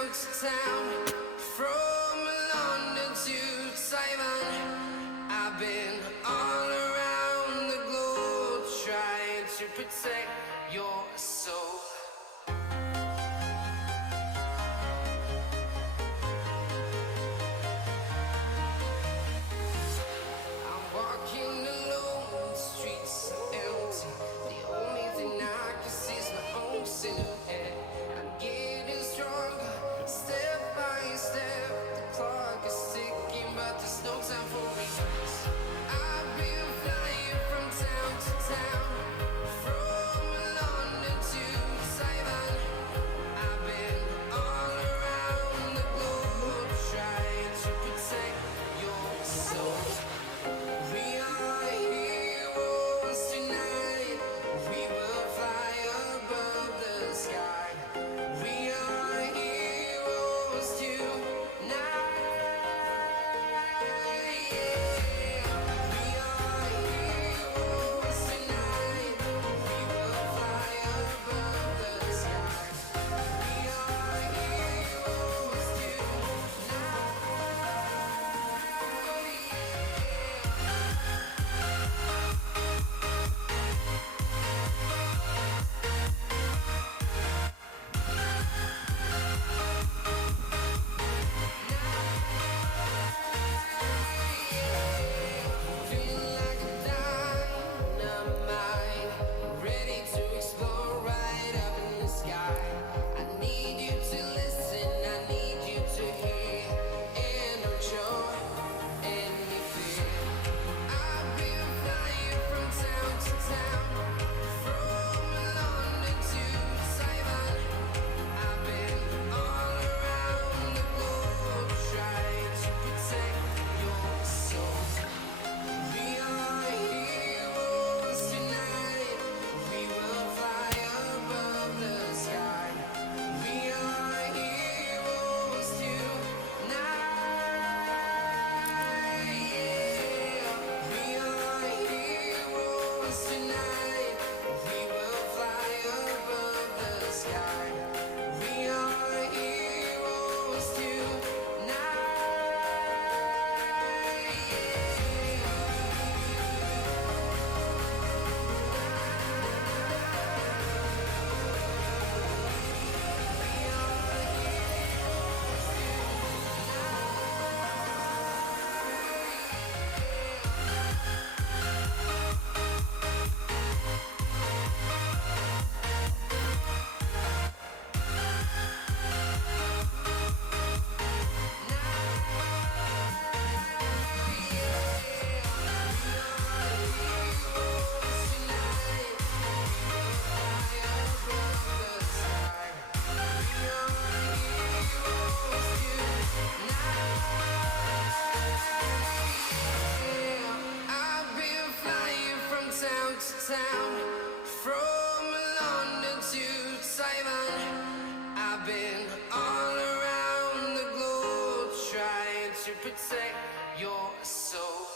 town to town, from London to Taiwan. I've been all around the globe trying to protect your soul. I'm walking alone, the streets are empty. The only thing I can see is my own silhouette. I'm getting stronger, step by step. The clock is ticking, but there's no time for regrets. I've been flying from town to town, from London to Taiwan. I've been all around the globe trying to protect your soul. We are heroes tonight. We will fly above the sky. We are heroes tonight. Yeah. We are heroes tonight. We will fly above the sky. We are heroes tonight. Feeling like a dynamite, ready to explore right up in the sky. I need you to listen, I need you to hear, and don't show any fear. I've been flying from town to town, from London to Taiwan. I've been all around the globe trying to protect your soul. We are heroes tonight. We will fly above the sky. We are heroes tonight. Yeah. We are heroes tonight. We will fly above the sky. We are heroes I've been flying from town to town, from London to Taiwan. I've been all around the globe trying to protect your soul.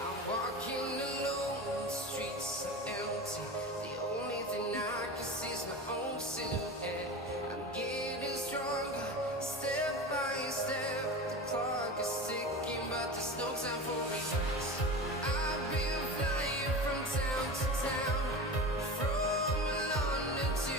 I'm walking alone, the streets are empty. The only thing I can see is my own silhouette. I'm getting stronger, step by step. The clock is ticking, but there's no time for regrets. I've been flying from town to town, from London to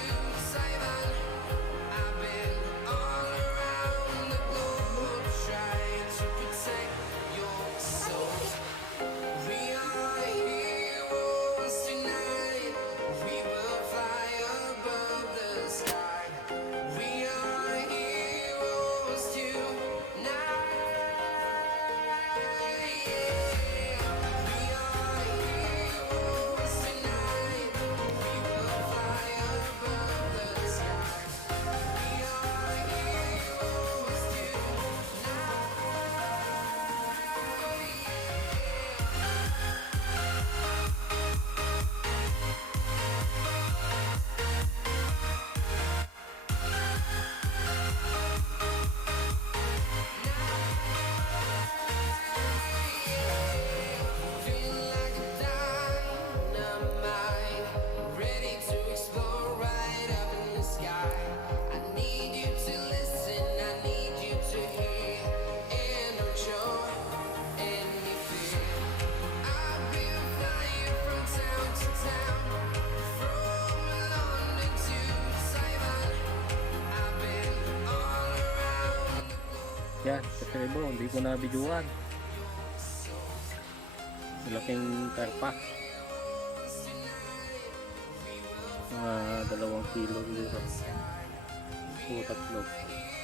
Yan, kasi bro, hindi ko na bidyuhan. Malaking karpa. Mga 2 kilo dito. O 3.